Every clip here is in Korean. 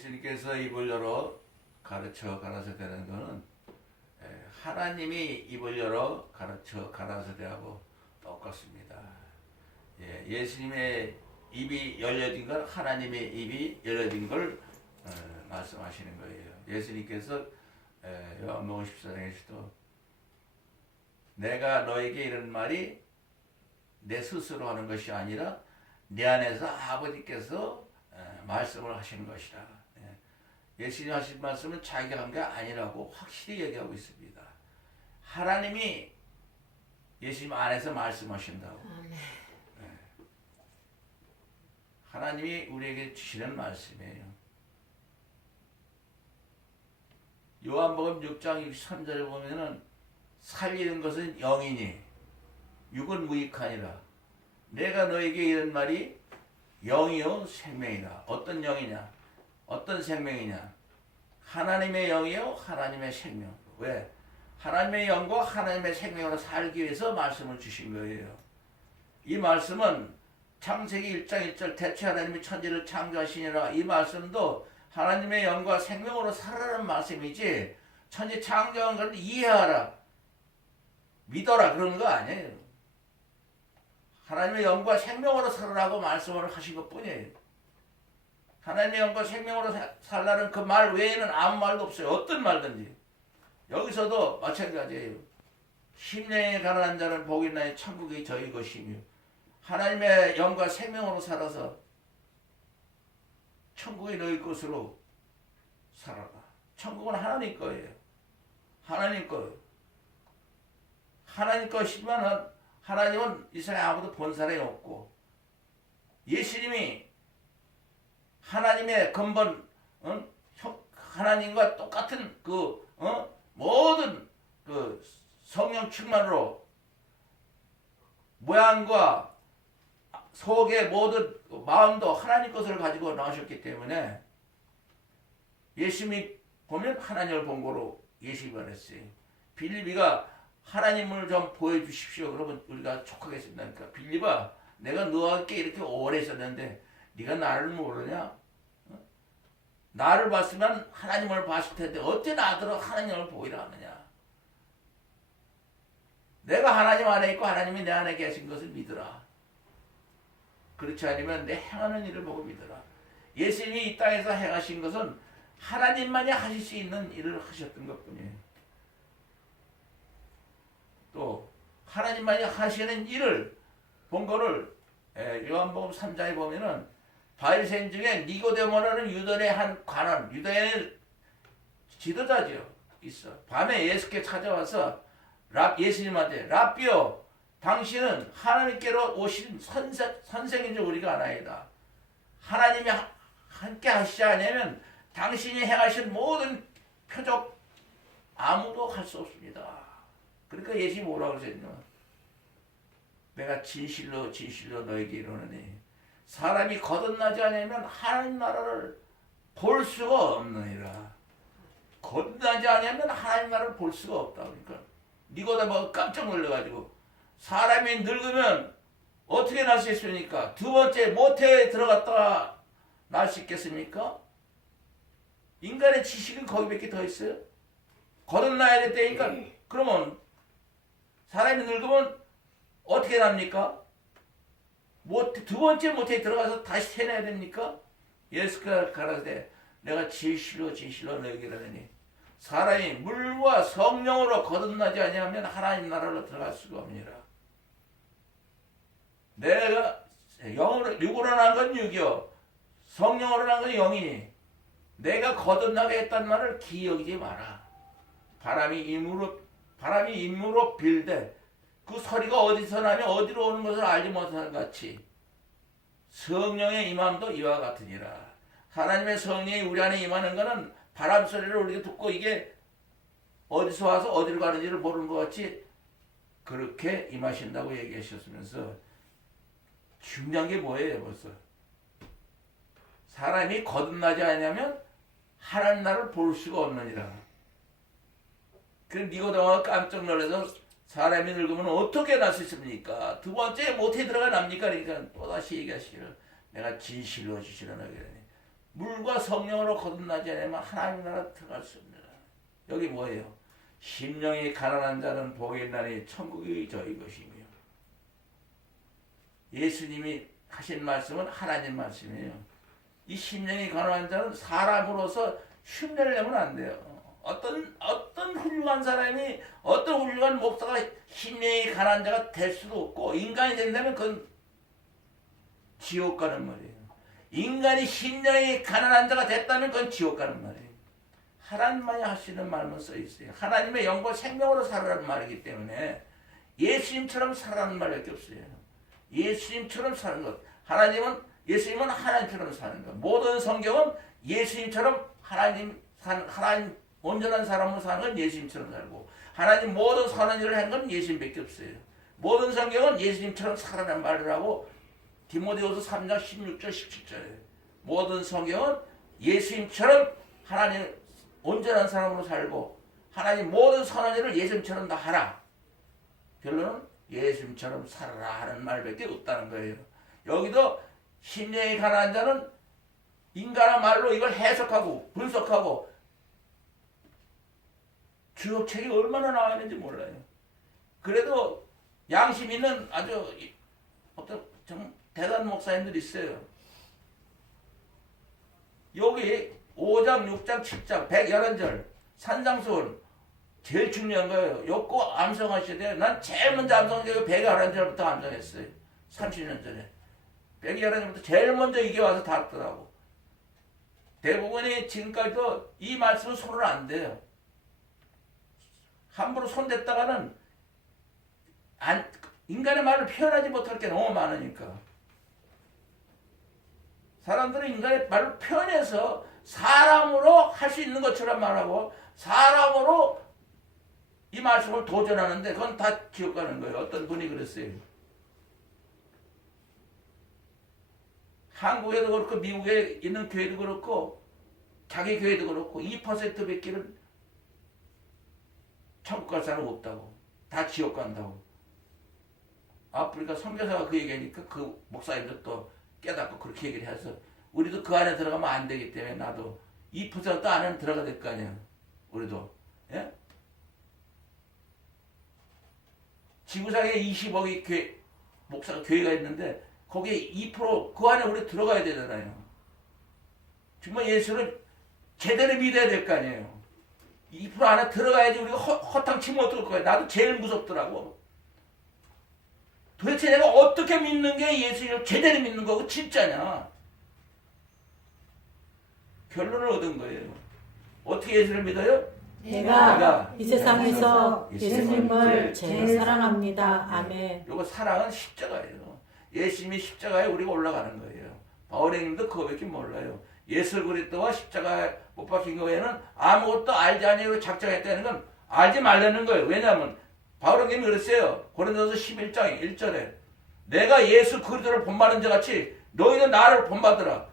예수님께서 입을 열어 가르쳐 가라사대라는 것은 하나님이 입을 열어 가르쳐 가라사대하고 똑같습니다. 예수님의 입이 열려진 건 하나님의 입이 열려진 걸 말씀하시는 거예요. 예수님께서 요한복음 14장에서도 내가 너에게 이런 말이 내 스스로 하는 것이 아니라 내 안에서 아버지께서 말씀을 하시는 것이다. 예수님 하신 말씀은 자기가 한 게 아니라고 확실히 얘기하고 있습니다. 하나님이 예수님 안에서 말씀하신다고. 하나님이 우리에게 주시는 말씀이에요. 요한복음 6장 63절에 보면은 살리는 것은 영이니 육은 무익하니라. 내가 너에게 이런 말이 영이요 생명이라. 어떤 영이냐? 어떤 생명이냐? 하나님의 영이요 하나님의 생명. 왜? 하나님의 영과 하나님의 생명으로 살기 위해서 말씀을 주신 거예요. 이 말씀은 창세기 1장 1절 대체 하나님이 천지를 창조하시니라. 이 말씀도 하나님의 영과 생명으로 살아라는 말씀이지 천지 창조한 걸 이해하라, 믿어라 그런 거 아니에요. 하나님의 영과 생명으로 살아라고 말씀을 하신 것 뿐이에요. 하나님의 영과 생명으로 살라는 그 말 외에는 아무 말도 없어요. 어떤 말든지. 여기서도 마찬가지예요. 심령에 가난한 자는 복이 있나니 천국이 저희 것이며 하나님의 영과 생명으로 살아서 천국이 너희 것으로 살아라. 천국은 하나님 거예요. 하나님 거예요. 하나님 것이지만 하나님은 이 세상에 아무도 본 사람이 없고 예수님이 하나님의 근본 하나님과 똑같은 모든 성령 충만으로 모양과 속의 모든 마음도 하나님 것을 가지고 나오셨기 때문에 예수님이 보면 하나님을 본 거로 예수님이 말했어요. 빌립이가 하나님을 좀 보여주십시오. 그러면 우리가 촉하겠습니다. 그러니까 빌립아, 내가 너와 함께 이렇게 오래 있었는데 네가 나를 모르냐? 나를 봤으면 하나님을 봤을 텐데 어째 나더러 하나님을 보이라 하느냐? 내가 하나님 안에 있고 하나님이 내 안에 계신 것을 믿으라. 그렇지 않으면 내 행하는 일을 보고 믿으라. 예수님이 이 땅에서 행하신 것은 하나님만이 하실 수 있는 일을 하셨던 것뿐이에요. 또 하나님만이 하시는 일을 본 거를 요한복음 3장에 보면은 바리새인 중에 니고데모라는 유대인의 한 관원, 유대인의 지도자죠. 있어. 밤에 예수께 찾아와서 예수님한테 랍비요, 당신은 하나님께로 오신 선생인 줄 우리가 아나이다. 하나님이 함께 하시지 않으면 당신이 행하신 모든 표적 아무도 할 수 없습니다. 그러니까 예수님이 뭐라고 그러셨냐? 내가 진실로 진실로 너에게 이르노니 사람이 거듭나지 않으면 하나님 나라를 볼 수가 없느니라. 거듭나지 않으면 하나님 나라를 볼 수가 없다. 그러니까 니고데모가 깜짝 놀라가지고 사람이 늙으면 어떻게 날 수 있습니까? 두 번째 모태에 들어갔다가 날 수 있겠습니까? 인간의 지식은 거기밖에 더 있어요. 거듭나야 됐다니까. 그러면 사람이 늙으면 어떻게 납니까? 두 번째 모태에 들어가서 다시 태어나야 됩니까? 예수가 가라사대 내가 진실로 진실로 너에게 이르노니 사람이 물과 성령으로 거듭나지 아니하면 하나님 나라로 들어갈 수가 없느니라. 내가 육으로 난 건 육이요 성령으로 난 건 영이니 내가 거듭나게 했단 말을 기억이지 마라. 바람이 임으로 빌되 그 소리가 어디서 나며 어디로 오는 것을 알지 못하는 같이 성령의 임함도 이와 같으니라. 하나님의 성령이 우리 안에 임하는 것은 바람 소리를 우리가 듣고 이게 어디서 와서 어디로 가는지를 모르는 것 같이 그렇게 임하신다고 얘기하셨으면서 중요한 게 뭐예요? 벌써 사람이 거듭나지 않으면 하나님 나라를 볼 수가 없느니라. 그럼 니고데모가 깜짝 놀라서 사람이 늙으면 어떻게 날 수 있습니까? 두 번째 못해 들어가 납니까? 그러니까 또다시 얘기하시기를 내가 진실로 진실로 너에게 물과 성령으로 거듭나지 않으면 하나님 나라 들어갈 수 없습니다. 여기 뭐예요? 심령이 가난한 자는 복이 있나니 천국이 저희 것이며. 예수님이 하신 말씀은 하나님 말씀이에요. 이 심령이 가난한 자는 사람으로서 흉내를 내면 안 돼요. 어떤 훌륭한 사람이, 어떤 훌륭한 목사가 심령이 가난한 자가 될 수도 없고, 인간이 된다면 그건 지옥 가는 말이에요. 인간이 심령이 가난한 자가 됐다면 그건 지옥 가는 말이에요. 하나님만이 하시는 말만 써 있어요. 하나님의 영과 생명으로 살아라는 말이기 때문에 예수님처럼 살아라는 말밖에 없어요. 예수님처럼 사는 것. 예수님은 하나님처럼 사는 것. 모든 성경은 예수님처럼 하나님 온전한 사람으로 사는 건 예수님처럼 살고, 하나님 모든 선한 일을 한 건 예수님밖에 없어요. 모든 성경은 예수님처럼 살아라는 말을 하고, 디모데후서 3장 16절 17절에 모든 성경은 예수님처럼 하나님 온전한 사람으로 살고, 하나님 모든 선한 일을 예수님처럼 다 하라. 결론은 예수님처럼 살아라 하는 말밖에 없다는 거예요. 여기도 심령이 가난한 자는 인간의 말로 이걸 해석하고 분석하고, 주역책이 얼마나 나와 있는지 몰라요. 그래도 양심 있는 아주 어떤 좀 대단한 목사님들이 있어요. 여기 5장, 6장, 7장, 111절, 산상수훈 제일 중요한 거예요. 이거 꼭 암송하셔야 돼요. 난 제일 먼저 암송한 게 111절부터 암송했어요. 30년 전에. 111절부터 제일 먼저 이게 와서 닿더라고. 대부분이 지금까지도 이 말씀은 손을 안 대요. 함부로 손댔다가는 인간의 말을 표현하지 못할 게 너무 많으니까. 사람들은 인간의 말을 표현해서 사람으로 할 수 있는 것처럼 말하고, 사람으로 이 말씀을 도전하는데 그건 다 지옥 가는 거예요. 어떤 분이 그랬어요. 한국에도 그렇고 미국에 있는 교회도 그렇고 자기 교회도 그렇고 2%밖에는 천국 갈 사람 없다고. 다 지옥 간다고. 아프리카 선교사가 그 얘기하니까 그 목사님도 또 깨닫고 그렇게 얘기를 해서, 우리도 그 안에 들어가면 안 되기 때문에 나도 2% 안에는 들어가야 될 거 아니야. 우리도. 예? 지구상에 20억의 목사가 교회가 있는데 거기에 2%그 안에 우리 들어가야 되잖아요. 정말 예수를 제대로 믿어야 될 거 아니에요. 2% 안에 들어가야지. 우리가 허탕 치면 어떨 거야. 나도 제일 무섭더라고. 도대체 내가 어떻게 믿는 게 예수를 제대로 믿는 거고 진짜냐. 결론을 얻은 거예요. 어떻게 예수를 믿어요? 내가 이 세상에서 예수님을 제일 사랑합니다. 아멘. 이거 사랑은 십자가예요. 예수님이 십자가에 우리가 올라가는 거예요. 바울행님도 그거밖에 몰라요. 예수 그리스도와 십자가에 못 박힌 거에는 아무것도 알지 아니하고 작정했다는 건 알지 말라는 거예요. 왜냐하면 바울행님이 그랬어요. 고린도서 11장 1절에 내가 예수 그리스도를 본받은 자 같이 너희도 나를 본받으라.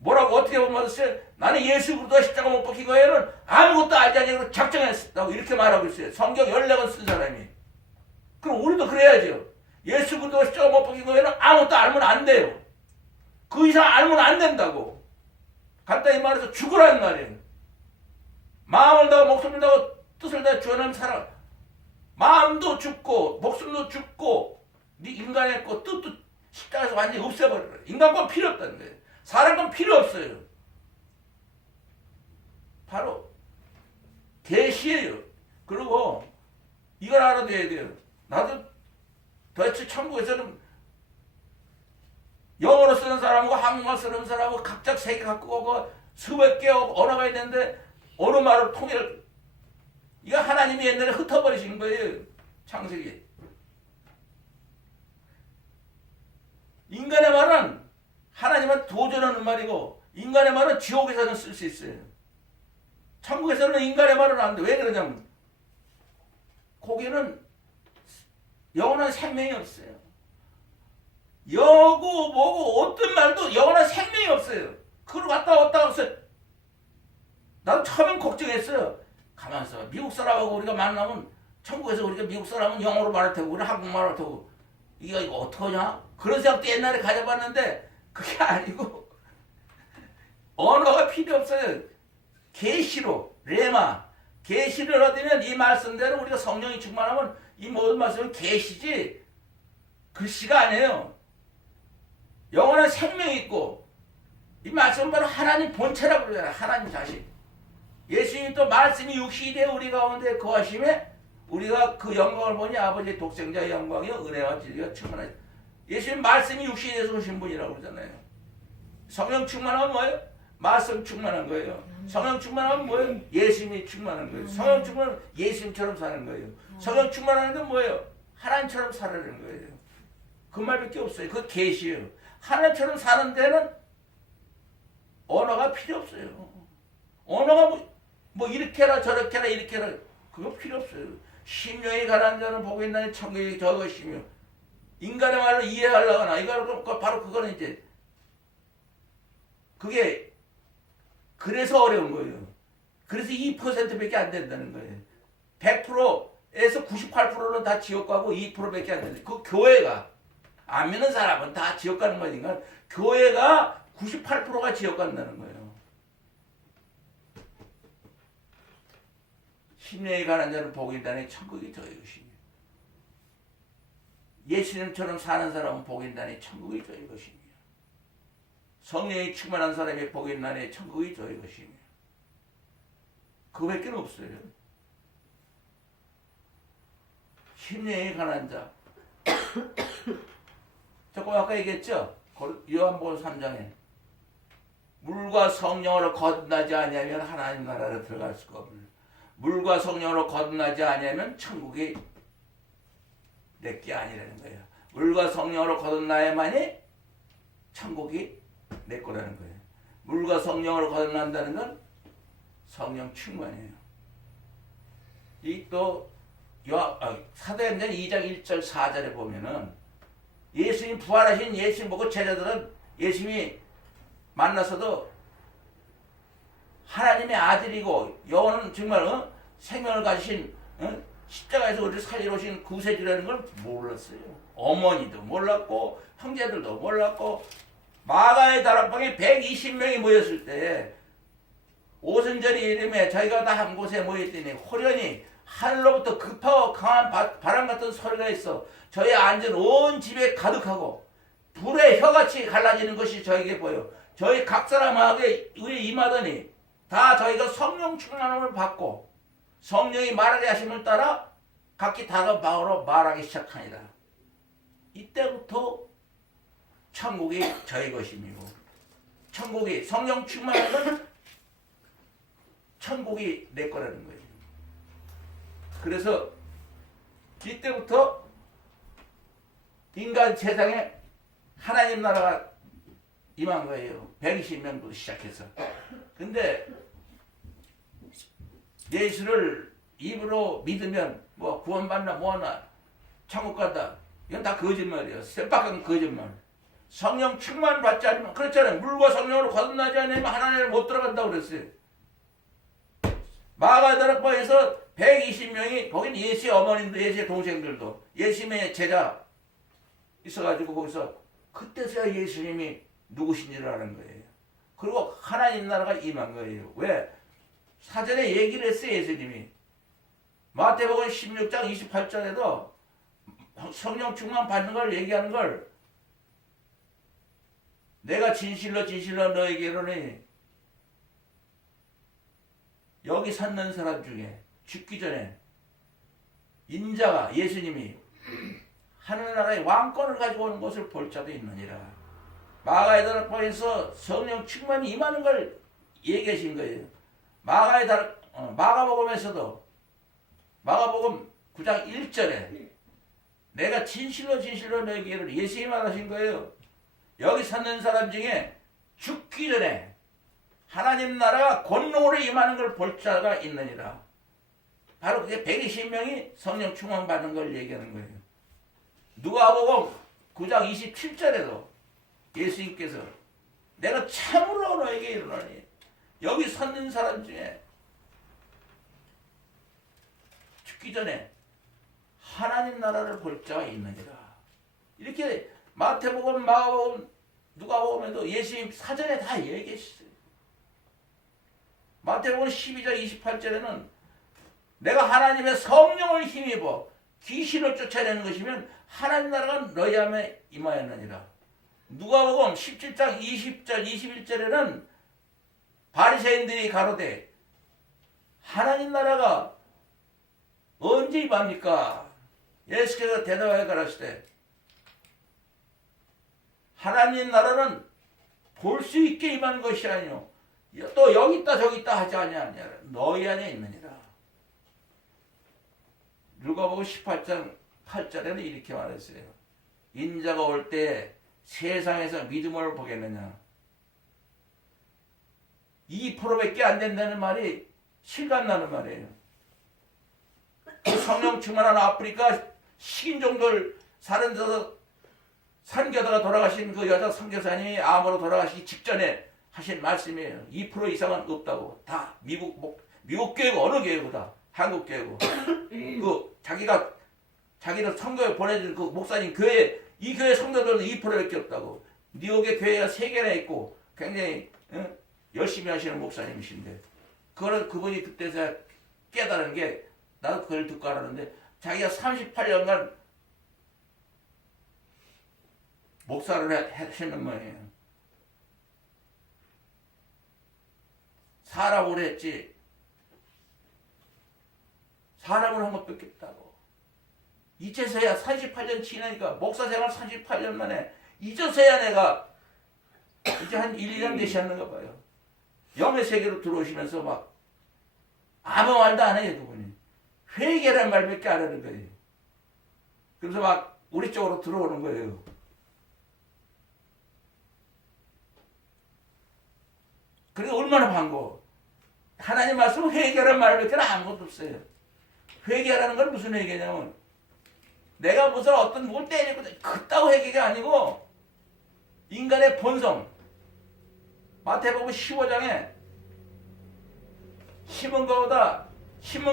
뭐라고 어떻게 본받았어요? 나는 예수 그리스도와 십자가 못 박힌 거에는 아무것도 알지 아니하고 작정했다고 이렇게 말하고 있어요. 성경 14권 쓴 사람이. 그럼 우리도 그래야죠. 예수 그리스도와 십자가 못 박힌 거에는 아무것도 알면 안 돼요. 그 이상 알면 안 된다고. 간단히 말해서 죽으라는 말이에요. 마음을 다하고 목숨을 다하고 뜻을 다해 주 하나님 사랑. 마음도 죽고 목숨도 죽고 네 인간의 것 뜻도 십자가에서 완전히 없애버려요. 인간권 필요 없다는 거예요. 사람권 필요 없어요. 바로 계시예요. 그리고 이걸 알아둬야 돼요. 나도 도대체 천국에서는 영어로 쓰는 사람하고 한국말 쓰는 사람하고 각자 세계 갖고 오고 수백 개 언어가 있는데 어느 말을 통일, 이거 하나님이 옛날에 흩어버리신 거예요. 창세기. 인간의 말은 하나님은 도전하는 말이고 인간의 말은 지옥에서는 쓸 수 있어요. 천국에서는 인간의 말은 안 돼. 왜 그러냐면 거기는 영원한 생명이 없어요. 여고 뭐고 어떤 말도 영원한 생명이 없어요. 그걸 왔다 없어요. 나도 처음엔 걱정했어요. 가만 있어. 미국 사람하고 우리가 만나면 천국에서 우리가 미국 사람은 영어로 말할 테고 우리는 한국말을 테고 이거 어떡하냐? 그런 생각도 옛날에 가져봤는데 그게 아니고 언어가 필요 없어요. 계시로 레마 계시를 얻으면 이 말씀대로 우리가 성령이 충만하면 이 모든 말씀은 계시지 글씨가 아니에요. 영원한 생명이 있고 이 말씀은 바로 하나님 본체라고 그러잖아요. 하나님 자신. 예수님이 또 말씀이 육신이 되어 우리 가운데 거하심에 우리가 그 영광을 보니 아버지의 독생자의 영광이요 은혜와 진리가 충만하다. 예수님 말씀이 육신이 되어서 오신 분이라고 그러잖아요. 성령 충만하면 뭐예요? 말씀 충만한 거예요. 성령 충만하면 뭐예요? 예수님이 충만한 거예요. 성령 충만하면 예수님처럼 사는 거예요. 성령 충만하는 건 뭐예요? 하나님처럼 살아가는 거예요. 그 말밖에 없어요. 그 계시예요. 하나님처럼 사는 데는 언어가 필요 없어요. 언어가 뭐 이렇게 해라 저렇게 해라 이렇게 해라 그거 필요 없어요. 심령이 가난한 자는 복이 있나니 천국이 저것이며 인간의 말로 이해하려거나 이거 바로 그거는 이제 그게 그래서 어려운 거예요. 그래서 2%밖에 안 된다는 거예요. 100%에서 98%는 다 지옥 가고 2%밖에 안 된다. 그 교회가 안 믿는 사람은 다 지옥 가는 거니까 교회가 98%가 지옥 간다는 거예요. 심령이 가난한 자는 복이 있다니 천국이 저희 것이며 예수님처럼 사는 사람은 복이 있다니 천국이 저희 것이며 성령이 충만한 사람이 복이 있다니 천국이 저희 것이며 그거밖에 없어요. 심령이 가난한 자 조금 아까 얘기했죠? 요한복음 3장에 물과 성령으로 거듭나지 아니하면 하나님 나라로 들어갈 수가 없는 물과 성령으로 거듭나지 아니하면 천국이 내게 아니라는 거예요. 물과 성령으로 거듭나야만이 천국이 내 거라는 거예요. 물과 성령으로 거듭난다는 건 성령 충만이에요. 이 또 사도행전 2장 1절 4절에 보면은 예수님 부활하신 예수님 보고 제자들은 예수님이 만나서도 하나님의 아들이고 영원한 정말 생명을 가지신 십자가에서 우리를 살리러 오신 구세주라는 걸 몰랐어요. 어머니도 몰랐고 형제들도 몰랐고 마가의 다락방에 120명이 모였을 때 오순절이 이름에 저희가 다 한 곳에 모였더니 호련히 하늘로부터 급하고 강한 바람 같은 소리가 있어 저희 앉은 온 집에 가득하고 불의 혀같이 갈라지는 것이 저에게 보여 저희 각 사람에게 임하더니 다 저희가 성령 충만함을 받고 성령이 말하게 하심을 따라 각기 다른 방으로 말하기 시작하니라. 이때부터 천국이 저희 것이며 천국이 성령 충만하면 천국이 내 거라는 거예요. 그래서 이때부터 인간 세상에 하나님 나라가 임한 거예요. 120명도 시작해서. 근데 예수를 입으로 믿으면 뭐 구원받나 뭐하나 천국 간다. 이건 다 거짓말이에요. 쇠박한 거짓말. 성령 충만 받지 않으면 그렇잖아요. 물과 성령으로 거듭나지 않으면 하나님을 못 들어간다고 그랬어요. 마가다락방에서 120명이 거긴 예수의 어머님도 예수의 동생들도 예수님의 제자 있어가지고 거기서 그때서야 예수님이 누구신지를 아는 거예요. 그리고 하나님 나라가 임한 거예요. 왜? 사전에 얘기를 했어요. 예수님이 마태복음 16장 28절에도 성령 충만 받는 걸 얘기하는 걸 내가 진실로 진실로 너에게 이르노니 여기 찾는 사람 중에 죽기 전에 인자가 예수님이 하늘나라의 왕권을 가지고 오는 것을 볼 자도 있느니라. 마가의 다락방에서 성령 충만이 임하는 걸 얘기하신 거예요. 마가복음에서도 마가복음 9장 1절에 내가 진실로 진실로 너에게 이르노니 예수님이 말하신 거예요. 여기 찾는 사람 중에 죽기 전에 하나님 나라가 권능으로 임하는 걸 볼 자가 있느니라. 바로 그게 120명이 성령 충만 받는 걸 얘기하는 거예요. 누가복음 9장 27절에도 예수님께서 내가 참으로 너에게 이르노니 여기 섰는 사람 중에 죽기 전에 하나님 나라를 볼 자가 있느니라. 이렇게 마태복음, 마가복음, 누가복음에도 예수님 사전에 다 얘기했어요. 마태복음 12장 28절에는 내가 하나님의 성령을 힘입어 귀신을 쫓아내는 것이면 하나님 나라가 너희 안에 임하였느니라. 누가복음 17장 20절 21절에는 바리새인들이 가로되 하나님 나라가 언제 임합니까? 예수께서 대답하여 가라사대 하나님 나라는 볼 수 있게 임하는 것이 아니요 또 여기 있다 저기 있다 하지 아니하느냐 너희 안에 있느니라. 누가복음 18장 8절에는 이렇게 말했어요. 인자가 올 때 세상에서 믿음을 보겠느냐. 2%밖에 안 된다는 말이 실감나는 말이에요. 그 성령 충만한 아프리카 식인종들 사는 데서 선교다가 돌아가신 그 여자 선교사님이 암으로 돌아가시기 직전에 하신 말씀이에요. 2% 이상은 없다고. 다 미국 교회고 어느 교회고 다 한국 교회고. 그 자기를 선교에 보내준 그 목사님 교회 이 교회 성도들은 2%밖에 없다고. 뉴욕의 교회가 3개나 있고 굉장히 열심히 하시는 목사님이신데 그분이 그때서 깨달은 게 나도 그걸 듣고 알았는데 자기가 38년간 목사를 하시는 거예요. 사람으로 했지 사람으로 한 것밖에 없다고. 이제서야 38년 지나니까 목사 생활 38년 만에 이제서야 내가 이제 한 1, 2년 되셨는가 봐요. 영의 세계로 들어오시면서 막 아무 말도 안 해요. 그분이 회개란 말밖에 안 하는 거예요. 그래서 막 우리 쪽으로 들어오는 거예요. 그게 얼마나 반가워. 하나님 말씀 회개란 말밖에 아무것도 없어요. 회개라는 건 무슨 회개냐면 내가 무슨 어떤 뭘 때리고 그따구 회개가 아니고 인간의 본성. 마태복음 15장에 심은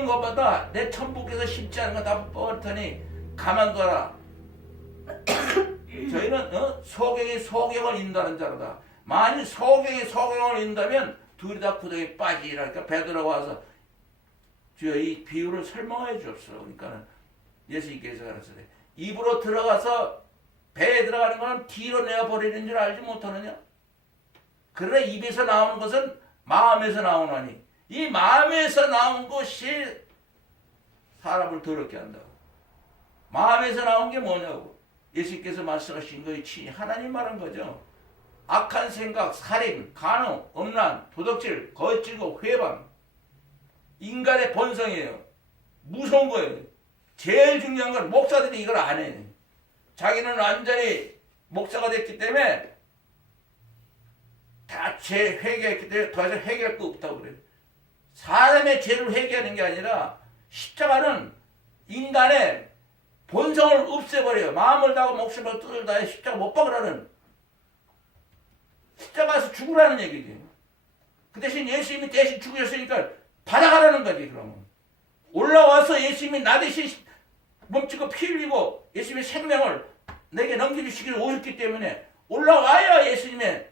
것보다 내 천부께서 심지 않은 거 다 뽑았더니 가만둬라. 저희는 소경이 소경을 인다는 자로다. 만일 소경이 소경을 인다면 둘이 다 구덩이에 빠지라니까 베드로가 와서 주여 이 비유를 설명해 주옵소서. 그러니까는 예수님께서 가르치되 입으로 들어가서 배에 들어가는 것은 뒤로 내어버리는 줄 알지 못하느냐? 그러나 입에서 나오는 것은 마음에서 나오나니 이 마음에서 나온 것이 사람을 더럽게 한다고. 마음에서 나온 게 뭐냐고. 예수님께서 말씀하신 것이 친히 하나님 말한 거죠. 악한 생각, 살인, 간음, 음란, 도둑질, 거짓증거, 회방. 인간의 본성이에요. 무서운 거예요. 제일 중요한 건 목사들이 이걸 안 해. 자기는 완전히 목사가 됐기 때문에 다 죄 회개했기 때문에 더 이상 회개할 거 없다고 그래요. 사람의 죄를 회개하는 게 아니라 십자가는 인간의 본성을 없애버려요. 마음을 다하고 목숨을 뜻을 다해 십자가 못 박으라는 십자가에서 죽으라는 얘기지. 그 대신 예수님이 대신 죽으셨으니까 받아가라는 거지. 그러면 올라와서 예수님이 나 대신 몸짓고 피 흘리고 예수님의 생명을 내게 넘겨주시기를 오셨기 때문에 올라와야 예수님의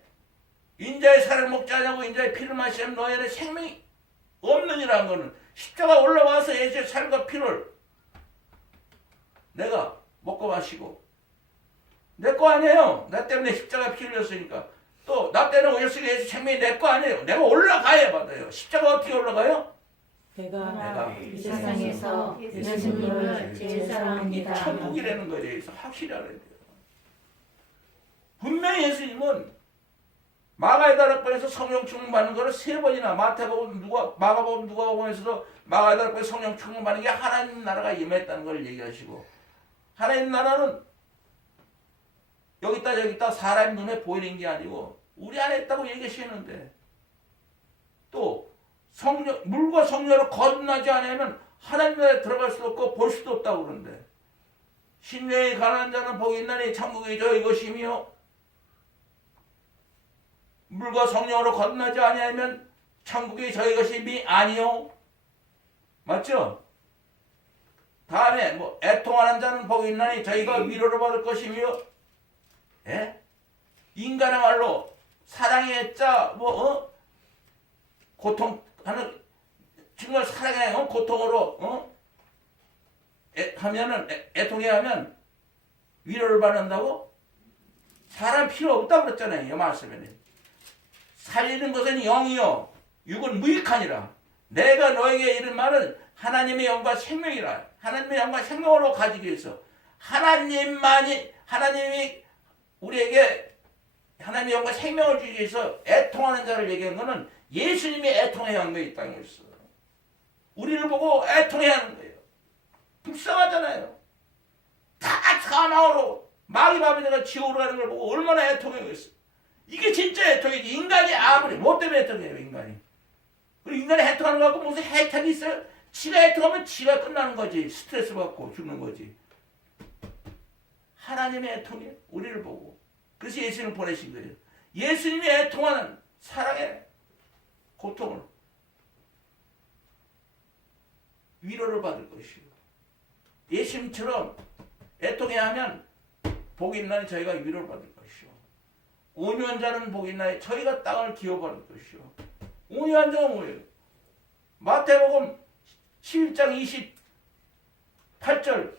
인자의 살을 먹지 않냐고 인자의 피를 마시면 너희는 생명이 없느니라는 거는 십자가 올라와서 예수의 살과 피를 내가 먹고 마시고 내 거 아니에요. 나 때문에 십자가 피 흘렸으니까 또 나 때문에 오셨으니 예수 생명이 내 거 아니에요. 내가 올라가야 받아요. 십자가 어떻게 올라가요? 내가 이 세상에서 예수님을 제일 사랑합니다. 천국이라는 거에 대해서 확실히 알아야 돼요. 분명히 예수님은 마가의 다락방에서 성령 충만받는 거를 3번이나 마가복음 누가복음에서도 마가의 다락방에서 성령 충만받는 게 하나님 나라가 임했다는 걸 얘기하시고 하나님 나라는 여기 있다 저기 있다 사람 눈에 보이는 게 아니고 우리 안에 있다고 얘기하시는데 또 성령, 물과 성령으로 거듭나지 않으면 하나님 나라에 들어갈 수도 없고 볼 수도 없다고 그러는데 심령이 가난한 자는 복이 있나니 천국이 저희 것이며 물과 성령으로 거듭나지 아니하면 천국이 저희 것이 아니요. 맞죠? 다음에 뭐 애통하는 자는 복이 있나니 저희가 위로를 받을 것이며 예? 인간의 말로 사랑의 자 고통 하는 정말 사랑의 고통으로 하면은 애통해 하면 위로를 받는다고? 사람 필요 없다고 그랬잖아요. 이 말씀에는. 살리는 것은 영이요 육은 무익하니라. 내가 너에게 이른 말은 하나님의 영과 생명이라. 하나님의 영과 생명으로 가지기 위해서 하나님이 우리에게 하나님의 영과 생명을 주기 위해서 애통하는 자를 얘기한 것은 예수님이 애통의 영광이 있다는 것이었어. 우리를 보고 애통해야 하는 거예요. 불쌍하잖아요. 다 사망으로 마귀 바비가 지옥으로 가는 걸 보고 얼마나 애통해겠어. 이게 진짜 애통이지. 인간이 아무리 뭐 때문에 애통해요, 인간이. 그리고 인간이 애통하는 거 갖고 무슨 혜택이 있어요? 지가 애통하면 지가 끝나는 거지. 스트레스 받고 죽는 거지. 하나님의 애통이 우리를 보고. 그래서 예수님을 보내신 거예요. 예수님이 애통하는 사랑의 고통을 위로를 받을 것이요. 예수님처럼 애통해야 하면 복이 있나니 저희가 위로를 받을 것이요. 온유한 자는 복이 있나니 저희가 땅을 기업받을 것이요. 온유한 자가 뭐예요? 마태복음 11장 28절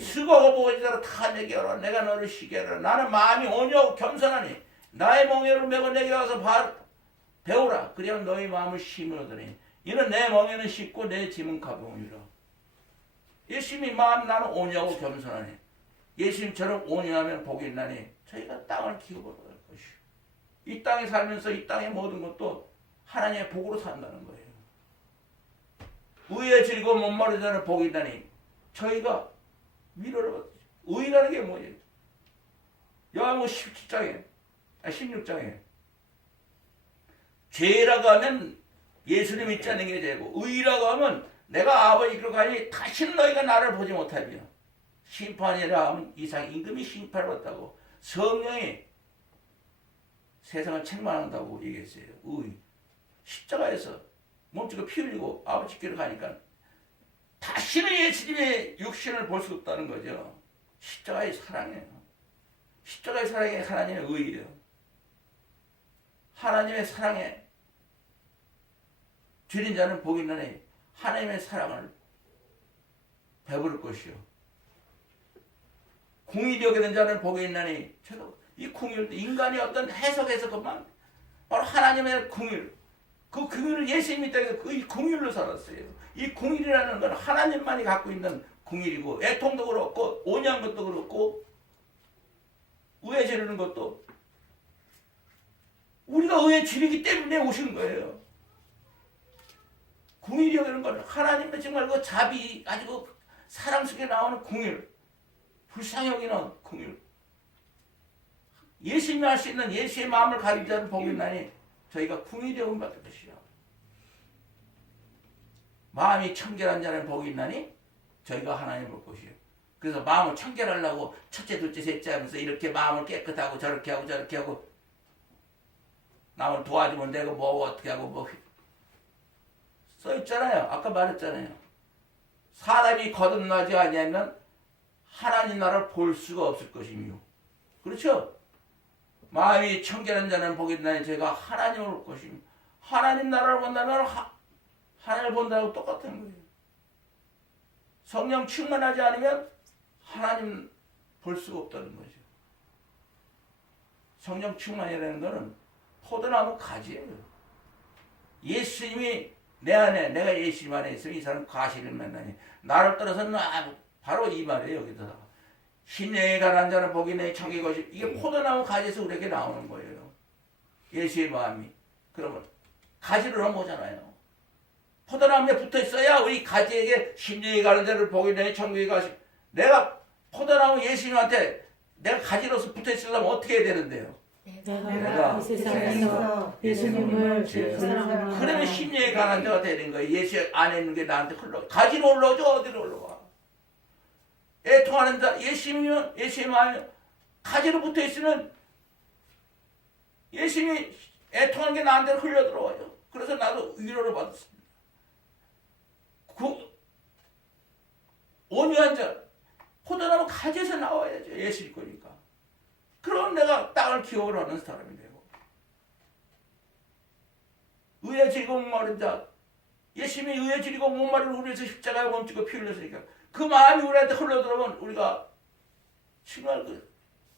수고하고 보고자 다 내게 오라. 내가 너를 쉬게 하라. 나는 마음이 온유하고 겸손하니 나의 멍에를 메고 내게 와서 배우라. 그리하면 너희 마음을 쉼을 얻으니 이는 내 멍에는 쉽고 내 짐은 가벼움이라. 예수님이 마음 나는 온유하고 겸손하니 예수님처럼 온유하면 복이 있나니 저희가 땅을 기업으로 받을 것이요. 이 땅에 살면서 이 땅의 모든 것도 하나님의 복으로 산다는 거예요. 의의 즐거움 못 마르는 자는 복이 있나니 저희가 위로를 받죠. 의라는 게 뭐예요? 요한복음 16장에 죄라고 하면 예수님 믿지 않는 게 죄고 의라고 하면 내가 아버지께로 가니 다시는 너희가 나를 보지 못하며 심판이라 하면 이상 임금이 심판을 받다고 성령이 세상을 책망한다고 얘기했어요. 의 십자가에서 몸집을 피 흘리고 아버지께로 가니까 다시는 예수님의 육신을 볼 수 없다는 거죠. 십자가의 사랑이에요. 십자가의 사랑이 하나님의 의예요. 하나님의 사랑에 줄인 자는 복이 있나니 하나님의 사랑을 베풀을 것이요. 궁일이 여기는 된 자는 복이 있나니 이 궁일도 인간이 어떤 해석에서 그만 바로 하나님의 궁일, 그 궁일을 예수님이 땅에서 그 궁일로 살았어요. 이 궁일이라는 건 하나님만이 갖고 있는 궁일이고 애통도 그렇고 온유한 것도 그렇고 의에 지르는 것도 우리가 의에 지르기 때문에 오신 거예요. 궁일이 여기는 건 하나님의 정말 그 자비 가지고 사랑 속에 나오는 궁일, 불쌍히 여기는 궁일. 예수님이 할 수 있는 예수의 마음을 가진 자는 복이 있나니 저희가 궁일이 여김 받을 것이요. 마음이 청결한 자는 복이 있나니 저희가 하나님 볼 것이요. 그래서 마음을 청결하려고 첫째, 둘째, 셋째 하면서 이렇게 마음을 깨끗하고 저렇게 하고 저렇게 하고 남을 도와주면 되고 뭐 어떻게 하고 뭐 써있잖아요. 아까 말했잖아요. 사람이 거듭나지 아니하면 하나님 나라를 볼 수가 없을 것이며 그렇죠? 마음이 청결한 자는 복이 있나니 저희가 하나님을 볼 것이며 하나님 나라를 본다면 하나님을 본다고 똑같은 거예요. 성령 충만하지 않으면 하나님 볼 수가 없다는 거죠. 성령 충만이라는 것은 포도나무 가지예요. 예수님이 내 안에 내가 예수님 안에 있으면 이 사람 과실을 만나니 나를 떠나서는 바로 이 말이에요. 여기서 심령에 가난한 자는 복이 있나니 천국의 것이 이게 포도나무 가지에서 우리에게 나오는 거예요. 예수의 마음이. 그러면 가지로 넘어오잖아요. 포도나무에 붙어 있어야 우리 가지에게 심령에 가난한 자를 복이 있나니 천국의 것이 내가 포도나무 예수님한테 내가 가지로서 붙어 있으려면 어떻게 해야 되는데요? 내가 이 세상에서 예수님을 사랑하는 그러면 심령에 가난한 자가 되는 거예요. 예수 안에 있는 게 나한테 흘러 가지로 올라오죠. 어디로 올라와? 애통하는 자 예수님이면 예수의 마음이 가지로 붙어 있으면 예수님이 애통한 게 나한테 흘러 들어와요. 그래서 나도 위로를 받았습니다. 그 온유한 자 포도나무 가지에서 나와야죠. 예수일 거니까. 그럼 내가 땅을 기업으로 하는 사람이 되고 의에 지리고 목마른 자, 예수님이 의에 지리고 목마른 우리에서 십자가에 몸지고 피 흘렸으니까 그 마음이 우리한테 흘러들어오면 우리가 정말 그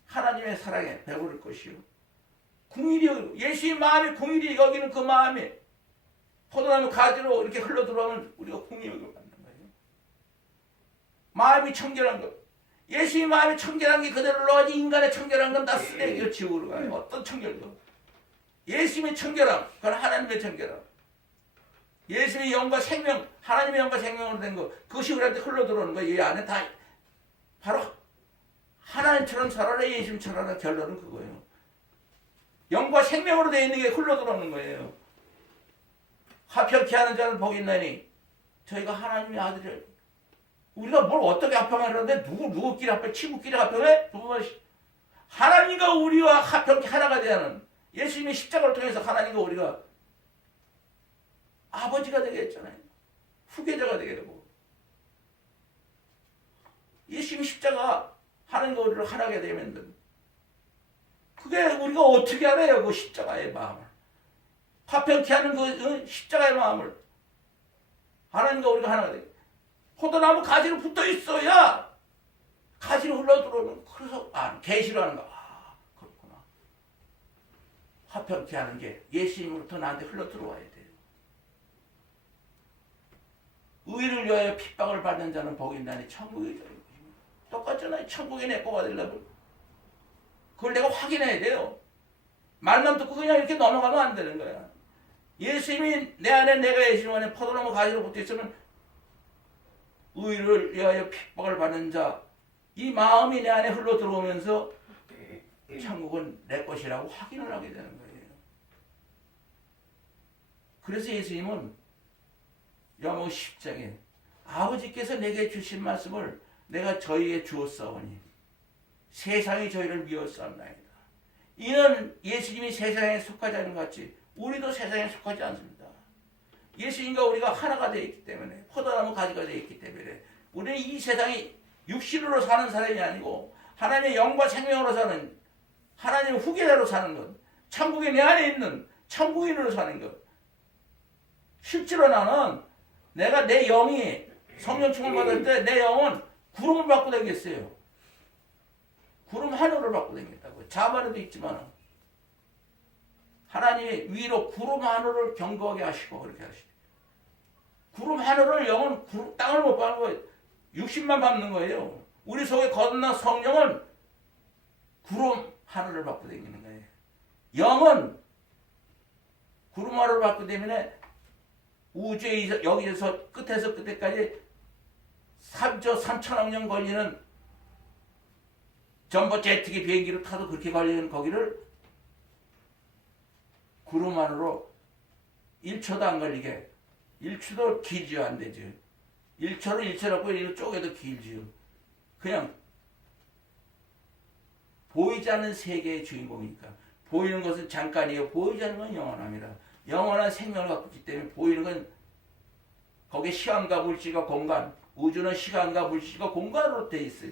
하나님의 사랑에 배부를 것이요. 궁일이 여기고 예수의 마음이 궁일이 여기는 그 마음이 포도나무 가지로 이렇게 흘러들어오면 우리가 궁일이 여기고 받는 거예요. 마음이 청결한 것. 예수의 마음이 청결한 게 그대로 올라가지 인간의 청결한 건 다 쓰레기로 지옥으로 가요. 어떤 청결도. 예수님의 청결함, 그건 하나님의 청결함. 예수님의 영과 생명, 하나님의 영과 생명으로 된 거, 그것이 우리한테 흘러들어오는 거예요. 이 안에 다 바로 하나님처럼 살아라, 예수님처럼 살아라. 결론은 그거예요. 영과 생명으로 되어 있는 게 흘러들어오는 거예요. 합평케 하는 자는 복이 있나니 저희가 하나님의 아들을 우리가 뭘 어떻게 합평하는데 누구끼리 합평, 친구끼리 합평해? 하나님과 우리와 합평케 하나가 되는 예수님의 십자가를 통해서 하나님과 우리가 아버지가 되게 했잖아요. 후계자가 되게 되고 예수님의 십자가 하나님과 우리를 하나게 되면 그게 우리가 어떻게 알아요? 그 십자가의 마음을 화평케 하는 그 십자가의 마음을 하나님과 우리가 하나가 되게 포도나무 가지로 붙어 있어야 가지로 흘러들어오는 그래서 계시로 하는 거 그렇구나. 화평케 하는 게 예수님으로부터 나한테 흘러들어와야 돼요. 의를 위하여 핍박을 받는 자는 복이 있나니 천국이 저희 것입니다. 똑같잖아요. 천국이 내 거가 되려면 그걸 내가 확인해야 돼요. 말만 듣고 그냥 이렇게 넘어가면 안 되는 거야. 예수님이 내 안에 내가 예수님 안에 포도나무 가지로 붙어 있으면 의를 위하여 핍박을 받는 자 이 마음이 내 안에 흘러 들어오면서 천국은 내 것이라고 확인을 하게 되는 거예요. 그래서 예수님은 요한복음 10장에 아버지께서 내게 주신 말씀을 내가 저희에게 주었사오니 세상이 저희를 미웠사옵나이다. 이는 예수님이 세상에 속하지 않은 것 같이 우리도 세상에 속하지 않습니다. 예수님과 우리가 하나가 되어 있기 때문에 포도나무 가지가 되어 있기 때문에 우리는 이 세상이 육신으로 사는 사람이 아니고 하나님의 영과 생명으로 사는 하나님의 후계자로 사는 것 천국이 내 안에 있는 천국인으로 사는 것 실제로 나는 내가 내 영이 성령 충만 받을 때 내 영은 구름을 받고 다니겠어요. 구름 하늘을 받고 다니겠다고 자만에도 있지만 하나님이 위로 구름 하늘을 경거하게 하시고 그렇게 하시죠. 구름 하늘을 영은 땅을 못 밟는 거예요. 육신만 밟는 거예요. 우리 속에 거듭난 성령은 구름 하늘을 받고 다니는 거예요. 영은 구름 하늘을 받고 다니면 우주의 여기에서 끝에서 끝에까지 3조 3천억 년 걸리는 전부 제트기 비행기를 타도 그렇게 걸리는 거기를 구름 안으로 1초도 안 걸리게 1초도 길지요 안 되죠. 1초를 1초라고 이거 쪼개도 길지요. 그냥 보이지 않는 세계의 주인공이니까 보이는 것은 잠깐이요 보이지 않는 건 영원합니다. 영원한 생명을 갖고 있기 때문에 보이는 건 거기에 시간과 물질과 공간 우주는 시간과 물질과 공간으로 되어 있어요.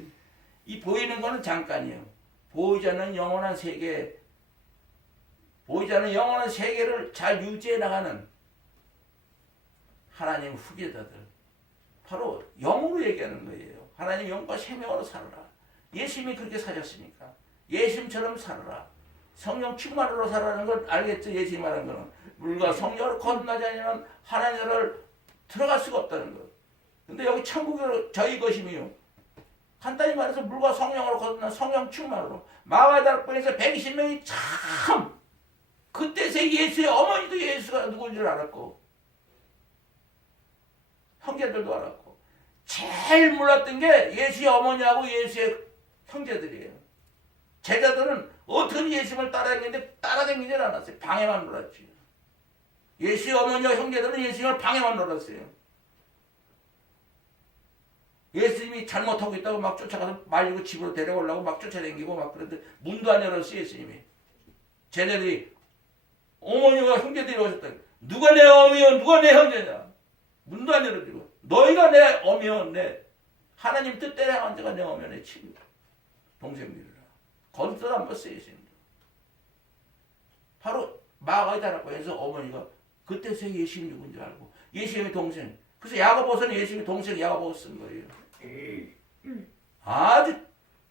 이 보이는 거는 잠깐이에요. 보이지 않는 영원한 세계 보이지 않는 영원한 세계를 잘 유지해 나가는 하나님 후계자들 바로 영으로 얘기하는 거예요. 하나님 영과 생명으로 살아라. 예수님이 그렇게 사셨으니까 예수님처럼 살아라. 성령 충만으로 살아라는 걸 알겠죠? 예수님 말하는 거는 물과 성령으로 거듭나지 않으면 하나님 나라를 들어갈 수가 없다는 거. 근데 여기 천국이 저희 것이며 간단히 말해서 물과 성령으로 거듭난 성령 충만으로 마가다락방에서 120명이 참 그때서 예수의 어머니도 예수가 누구인 줄 알았고 형제들도 알았고 제일 몰랐던 게 예수의 어머니하고 예수의 형제들이에요. 제자들은 어떻게 예수님을 따라다니는데 따라다니질 않았어요. 방해만 놀았지. 예수의 어머니와 형제들은 예수님을 방해만 놀았어요. 예수님이 잘못하고 있다고 막 쫓아가서 말리고 집으로 데려오려고 막 쫓아다니고 막 그런데 문도 안 열었어요. 예수님이. 제자들이 어머니와 형제들이 오셨다. 누가 내 어머니요 누가 내 형제냐. 문도 안 열어주고 너희가 내 어미요 내 하나님 뜻대로 행한 자가 내 어미요 내 친구 동생들이라 거듭도 안 봤어요. 예수님. 바로 마가다락방에서 어머니가 그때서 예수님 누군지 알고 예수님의 동생. 그래서 야고보서는 예수님의 동생 야고보가 쓴 거예요. 아주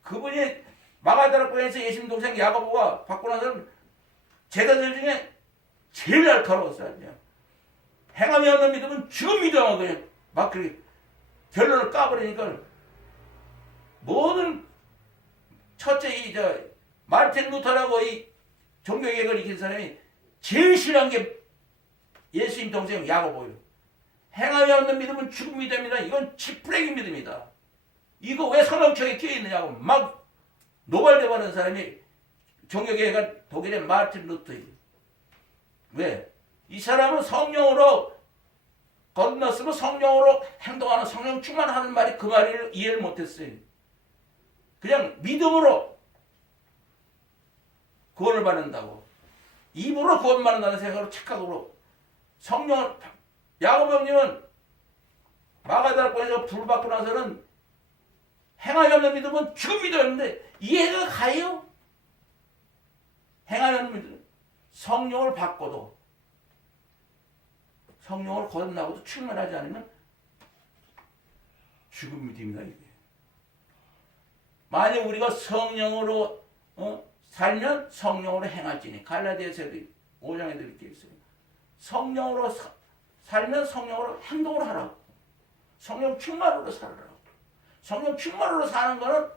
그분이 마가다락방에서 예수님 동생 야고보가 받고 나서는 제자들 중에 제일 날카로웠어요. 행함이 없는 믿음은 죽음이다. 그냥 막 그렇게 결론을 까버리니까 모든 첫째 마르틴 루터라고 이 종교개혁을 일으킨 사람이 제일 싫어한 게 예수님 동생 야고보예요. 행함이 없는 믿음은 죽음이 됩니다. 이건 치프레기 믿음이다. 이거 왜 성경책에 끼어있느냐고 막 노발대발하는 사람이 종교개혁한 독일의 마르틴 루터예요. 왜? 이 사람은 성령으로 건넜으면 성령으로 행동하는 성령 충만하는 말이 그 말을 이해를 못했어요. 그냥 믿음으로 구원을 받는다고. 입으로 구원 받는다는 생각으로 착각으로 성령을 야고보 형님은 마가다락방에서 불 받고 나서는 행함이 없는 믿음은 죽음이 되었는데 이해가 가요? 행함이 없는 믿음 성령을 받고도 성령을 거듭나고도 충만하지 않으면 죽음 믿음이다 이게. 만약 우리가 성령으로 살면 성령으로 행할지니 갈라디아서도 5장에 이렇게 있어요. 성령으로 살면 성령으로 행동을 하라고. 성령 충만으로 살아라고. 성령 충만으로 사는 거는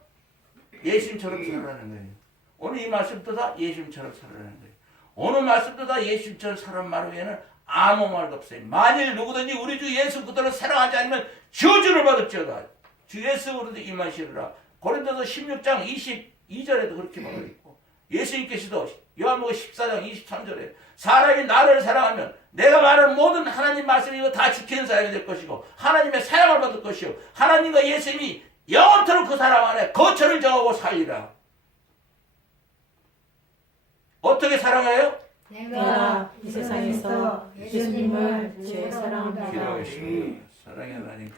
예수님처럼 살아라는 거예요. 오늘 이 말씀도 다 예수님처럼 살아라는 거예요. 오늘 말씀도 다 예수님처럼 살아라는 말 외에는 아무 말도 없어요. 만일 누구든지 우리 주 예수 그들을 사랑하지 않으면 저주를 받을지어다. 주 예수 그들도 임하시리라. 고린도서 16장 22절에도 그렇게 말하고 있고 예수님께서도 요한복음 14장 23절에 사람이 나를 사랑하면 내가 말하는 모든 하나님 말씀을 이거 다 지키는 사람이 될 것이고 하나님의 사랑을 받을 것이요 하나님과 예수님이 영원토록 그 사람 안에 거처를 정하고 살리라. 어떻게 사랑해요? 내가 이 세상에서 예수님을 제일 사랑합니다. 기도하겠습니다. 사랑의 하나님